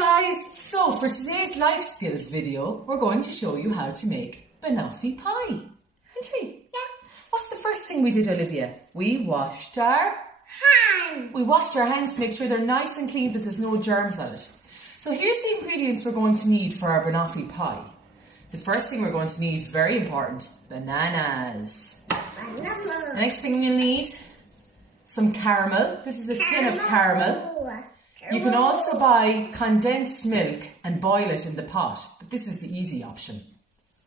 guys! So for today's life skills video, we're going to show you how to make Bonoffee pie, aren't we? Yeah. What's the first thing we did, Olivia? We washed our Hands. We washed our hands to make sure they're nice and clean, that there's no germs on it. So here's the ingredients we're going to need for our Bonoffee pie. The first thing we're going to need, very important, bananas. The next thing we'll need, some caramel. This is a tin of caramel. You can also buy condensed milk and boil it in the pot, but this is the easy option.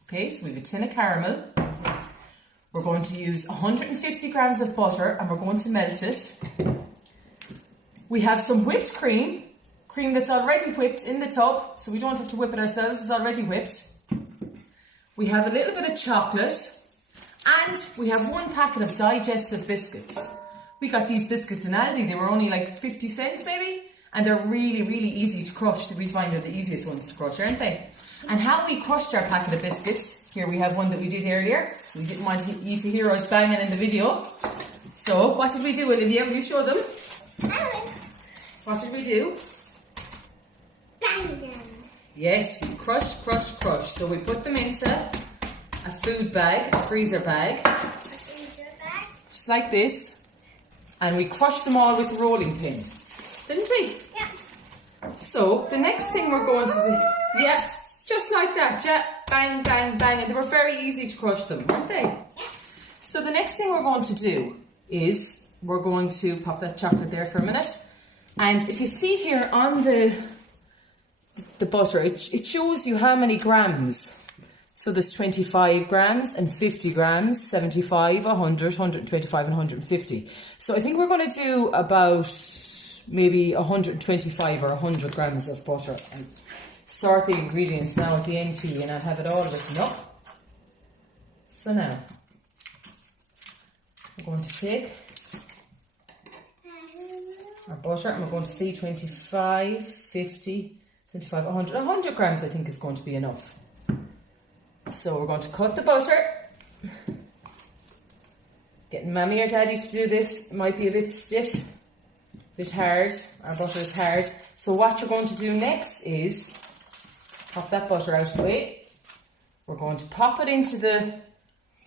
Okay, so we have a tin of caramel. We're going to use 150 grams of butter and we're going to melt it. We have some whipped cream that's already whipped in the tub, so we don't have to whip it ourselves, it's already whipped. We have a little bit of chocolate and we have 1 packet of digestive biscuits. We got these biscuits in Aldi, they were only like 50 cents maybe. And they're really, really easy to crush. We find they're the easiest ones to crush, aren't they? And how we crushed our packet of biscuits, here we have one that we did earlier. We didn't want you to hear us banging in the video. So, what did we do, Olivia? Will you show them? What did we do? Bang them. Yes, we crush. So we put them into a food bag, a freezer bag. Just like this. And we crushed them all with a rolling pin. Didn't we? Yeah. So the next thing we're going to do, yeah, just like that, yeah, bang, bang, bang, and they were very easy to crush them, weren't they? Yeah. So the next thing we're going to do is we're going to pop that chocolate there for a minute, and if you see here on the butter, it shows you how many grams. So there's 25 grams and 50 grams, 75, 100, 125 and 150. So I think we're going to do about maybe 125 or 100 grams of butter, and sort the ingredients now at the end for you, and I'll have it all written up. So now we're going to take our butter and we're going to see 25, 50, 75, 100. 100 grams I think is going to be enough. So we're going to cut the butter. Getting mommy or daddy to do this might be a bit stiff. Bit hard, our butter is hard. So what you're going to do next is pop that butter out of the way. We're going to pop it into a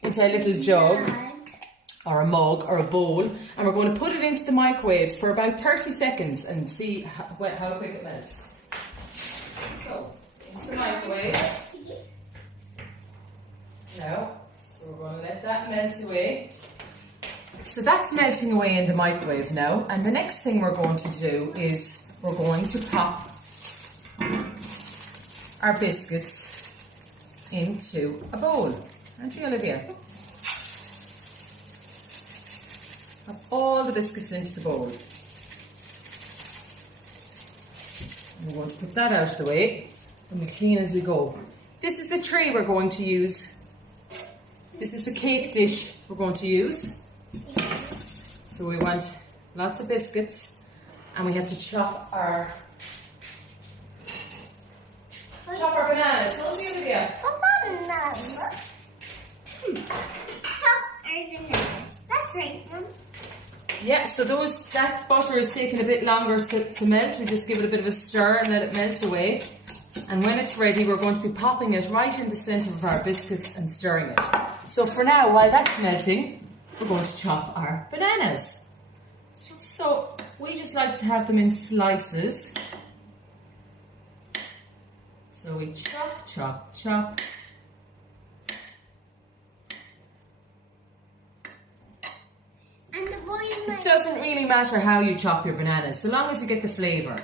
little jug or a mug or a bowl, and we're going to put it into the microwave for about 30 seconds and see how quick it melts. So, into the microwave. Now, so we're going to let that melt away. So that's melting away in the microwave now, and the next thing we're going to do is we're going to pop our biscuits into a bowl. Aren't you, Olivia? Pop all the biscuits into the bowl. We're going to put that out of the way and we clean as we go. This is the tray we're going to use. This is the cake dish we're going to use. So we want lots of biscuits, and we have to chop our bananas. Don't we, Olivia? That's right, Mum. Yeah, so that butter is taking a bit longer to melt. We just give it a bit of a stir and let it melt away. And when it's ready, we're going to be popping it right in the centre of our biscuits and stirring it. So for now, while that's melting, we're going to chop our bananas. So we just like to have them in slices. So we chop. And the boy It doesn't really matter how you chop your bananas, so long as you get the flavour.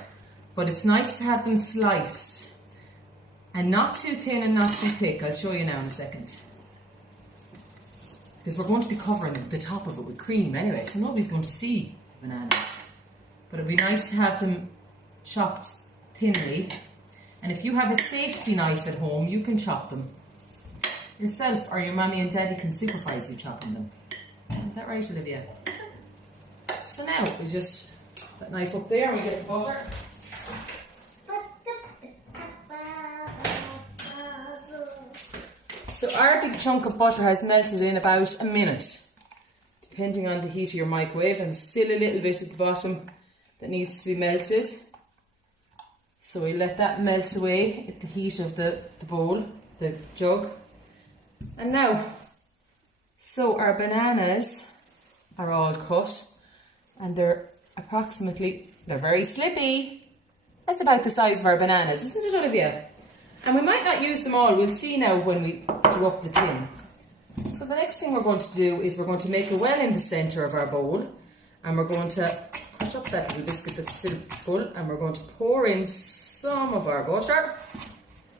But it's nice to have them sliced. And not too thin and not too thick. I'll show you now in a second. Because we're going to be covering the top of it with cream anyway, so nobody's going to see bananas. But it'd be nice to have them chopped thinly. And if you have a safety knife at home, you can chop them yourself, or your mommy and daddy can supervise you chopping them. Is that right, Olivia? So now we just put that knife up there and we get the butter. So our big chunk of butter has melted in about a minute, depending on the heat of your microwave, and still a little bit at the bottom that needs to be melted. So we let that melt away at the heat of the bowl, the jug. And now, so our bananas are all cut and they're very slippy. That's about the size of our bananas, isn't it, Olivia? And we might not use them all, we'll see now when we do up the tin. So the next thing we're going to do is we're going to make a well in the centre of our bowl, and we're going to crush up that little biscuit that's still full, and we're going to pour in some of our butter.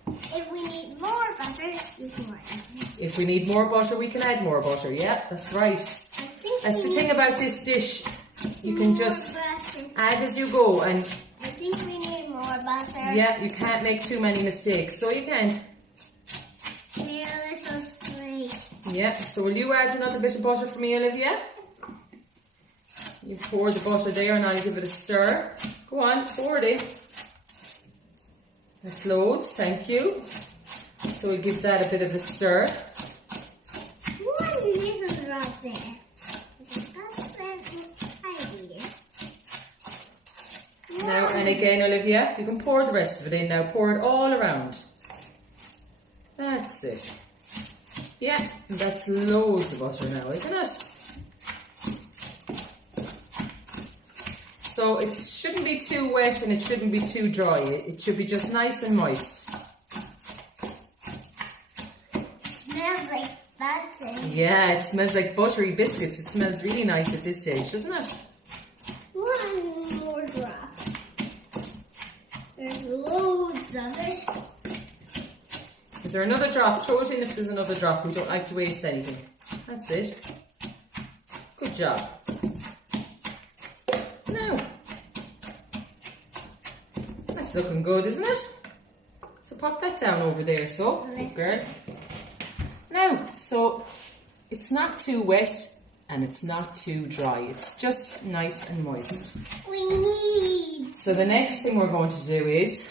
If we need more butter, we can add. If we need more butter, we can add more butter. Yeah, that's right. That's the thing about this dish. You can just add as you go, and I think we need more butter. yeah, you can't make too many mistakes, so you can't. Maybe a little sweet. Yeah, so will you add another bit of butter for me, Olivia? You pour the butter there and I'll give it a stir. Go on, pour it in. That's loads, thank you. So we'll give that a bit of a stir. One little drop there. Now, and again, Olivia, you can pour the rest of it in now. Pour it all around. That's it. Yeah, that's loads of butter now, isn't it? So it shouldn't be too wet and it shouldn't be too dry. It should be just nice and moist. Smells like butter. Yeah, it smells like buttery biscuits. It smells really nice at this stage, doesn't it? One more drop. There's loads of it. Is there another drop? Throw it in if there's another drop. We don't like to waste anything. That's it. Good job. Now, that's looking good, isn't it? So pop that down over there, so. Good girl. Now, so it's not too wet and it's not too dry. It's just nice and moist. We need. So the next thing we're going to do is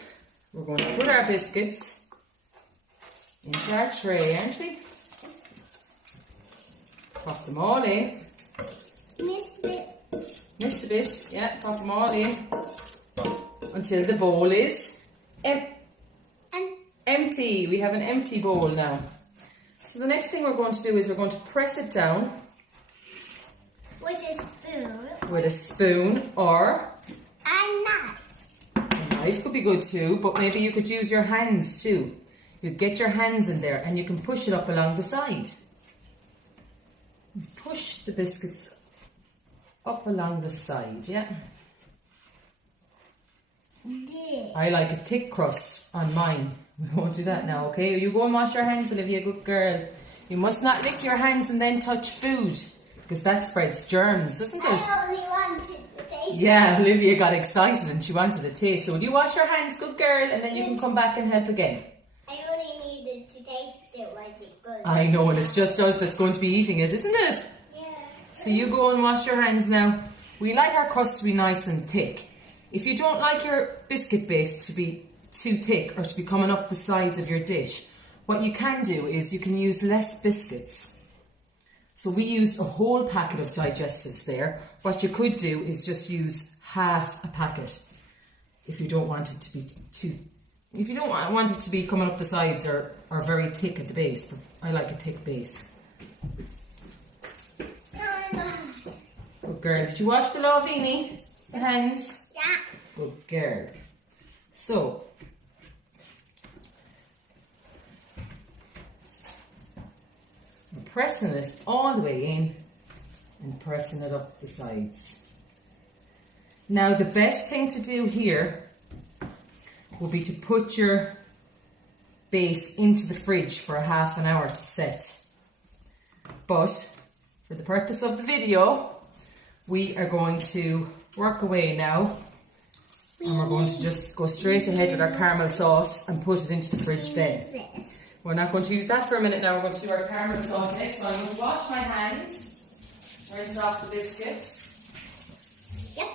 we're going to put our biscuits into our tray, aren't we? Pop them all in. Missed a bit, yeah, pop them all in until the bowl is empty. We have an empty bowl now. So the next thing we're going to do is we're going to press it down With a spoon. with a spoon or A knife. a knife could be good too, but maybe you could use your hands too. You get your hands in there and you can push it up along the side. Push the biscuits up along the side, yeah. I like a thick crust on mine. We won't do that now, okay? You go and wash your hands, Olivia, good girl. You must not lick your hands and then touch food, because that spreads germs, doesn't it? I only wanted to taste. Yeah, Olivia got excited and she wanted a taste. So will you wash your hands, good girl, and then you can come back and help again. I only needed to taste it. Was it good? I know, and it's just us that's going to be eating it, isn't it? Yeah. So you go and wash your hands now. We like our crust to be nice and thick. If you don't like your biscuit base to be too thick or to be coming up the sides of your dish, what you can do is you can use less biscuits. So we used a whole packet of digestives there. What you could do is just use half a packet if you don't want it to be if you don't want it to be coming up the sides or very thick at the base. But I like a thick base. Good girl. Did you wash the lavini? The hands? Yeah. Good girl. So, I'm pressing it all the way in and pressing it up the sides. Now, the best thing to do here would be to put your base into the fridge for a half an hour to set. But for the purpose of the video, we are going to work away now. And we're going to just go straight ahead with our caramel sauce and put it into the fridge then. We're not going to use that for a minute now. We're going to do our caramel sauce next. So I'm going to wash my hands, rinse off the biscuits. Yep.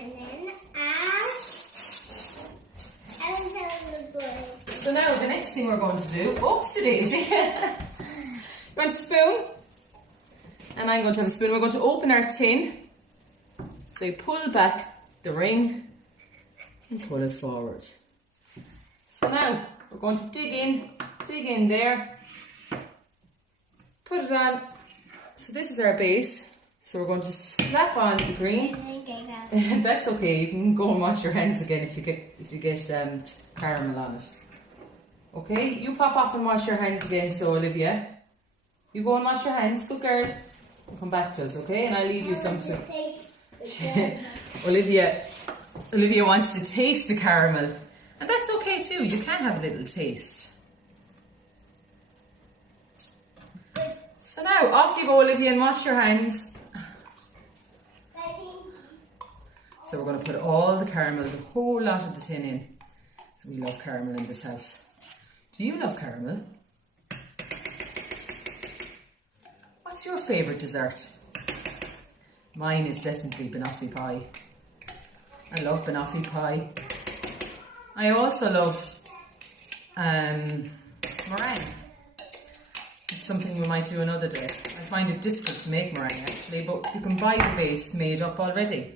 And then So now the next thing we're going to do, oopsie daisy. You want a spoon? And I'm going to have a spoon. We're going to open our tin. So you pull back the ring and pull it forward. So now we're going to dig in there, put it on. So this is our base. So we're going to slap on the green. I think I got it. That's okay. You can go and wash your hands again if you get caramel on it. Okay, you pop off and wash your hands again. So Olivia, you go and wash your hands. Good girl. And come back to us, okay? And I'll leave you something. Olivia wants to taste the caramel, and that's okay too. You can have a little taste. So now off you go, Olivia, and wash your hands. So we're going to put all the caramel, the whole lot of the tin in. So we love caramel in this house. Do you love caramel? What's your favourite dessert? Mine is definitely Bonoffee pie. I love Bonoffee pie. I also love meringue. It's something we might do another day. I find it difficult to make meringue actually, but you can buy the base made up already.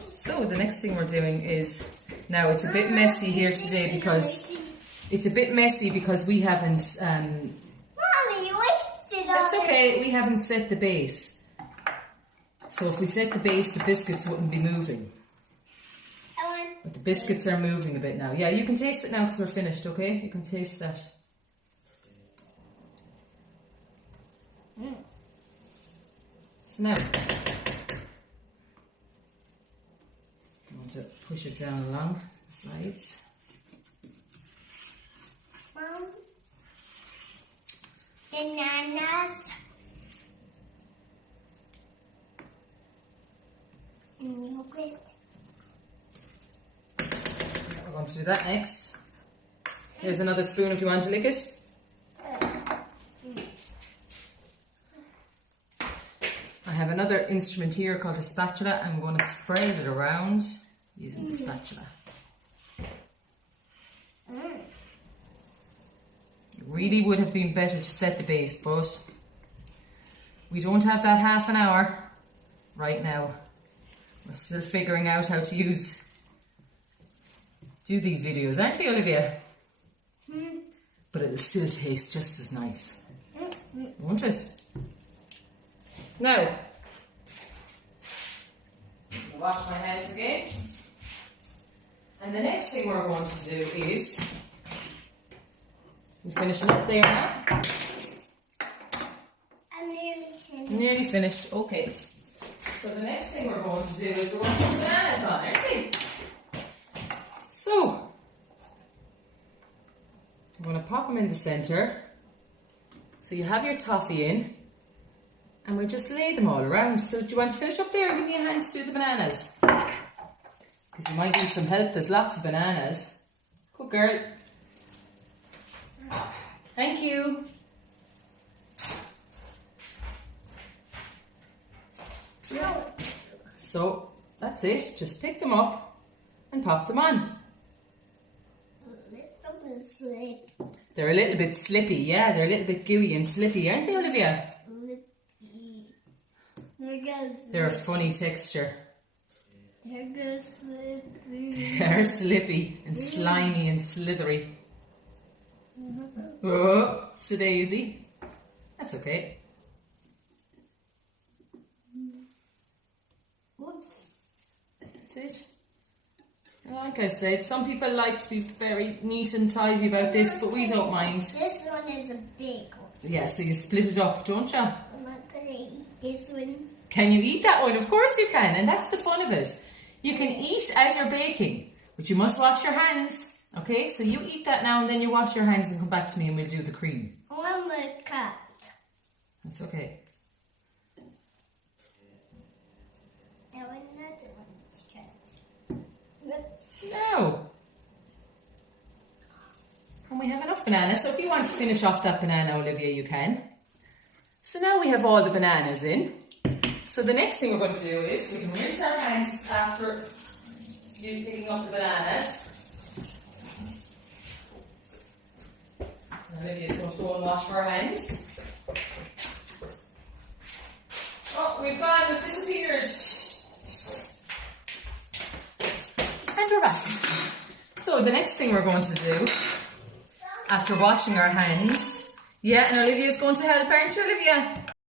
So the next thing we're doing is, now it's a bit messy here today because we haven't Mommy, you wasted all that's okay, we haven't set the base. So if we set the base, the biscuits wouldn't be moving. But the biscuits are moving a bit now. Yeah, you can taste it now because we're finished, okay? You can taste that. So now I want to push it down along the sides. Mom, bananas. And yogurt. We're going to do that next. Here's another spoon if you want to lick it. I have another instrument here called a spatula. I'm going to spread it around using the spatula. It really would have been better to set the base, but we don't have that half an hour right now. We're still figuring out how to do these videos, aren't we, Olivia? But it'll still taste just as nice, won't it? Now, I'll wash my hands again. And the next thing we're going to do is, we're finishing up there now. I'm nearly finished. Nearly finished, okay. So the next thing we're going to do is we're going to put bananas on, aren't we? So, I'm going to pop them in the centre. So you have your toffee in, and we just lay them all around. So do you want to finish up there and give me a hand to do the bananas? Because you might need some help, there's lots of bananas. Good girl. Thank you. So that's it, just pick them up and pop them on. They're a little bit slippy, yeah, they're a little bit gooey and slippy, aren't they, Olivia? They're a funny texture. They're slippy. They're slippy and slimy and slithery. Oh, so daisy. That's okay. That's it. Like I said, some people like to be very neat and tidy about this, but we don't mind. This one is a big one. Yeah, so you split it up, don't you? I'm not gonna eat this one. Can you eat that one? Of course you can, and that's the fun of it. You can eat as you're baking, but you must wash your hands. Okay, so you eat that now and then you wash your hands and come back to me and we'll do the cream. One more cup. That's okay. And another one is cut. No. And we have enough bananas, so if you want to finish off that banana, Olivia, you can. So now we have all the bananas in. So the next thing we're going to do is we can rinse our hands after you picking up the bananas. Olivia's going to go and wash her hands. Oh, we've disappeared. and we're back. So the next thing we're going to do, after washing our hands, yeah, and Olivia's going to help, aren't you, Olivia?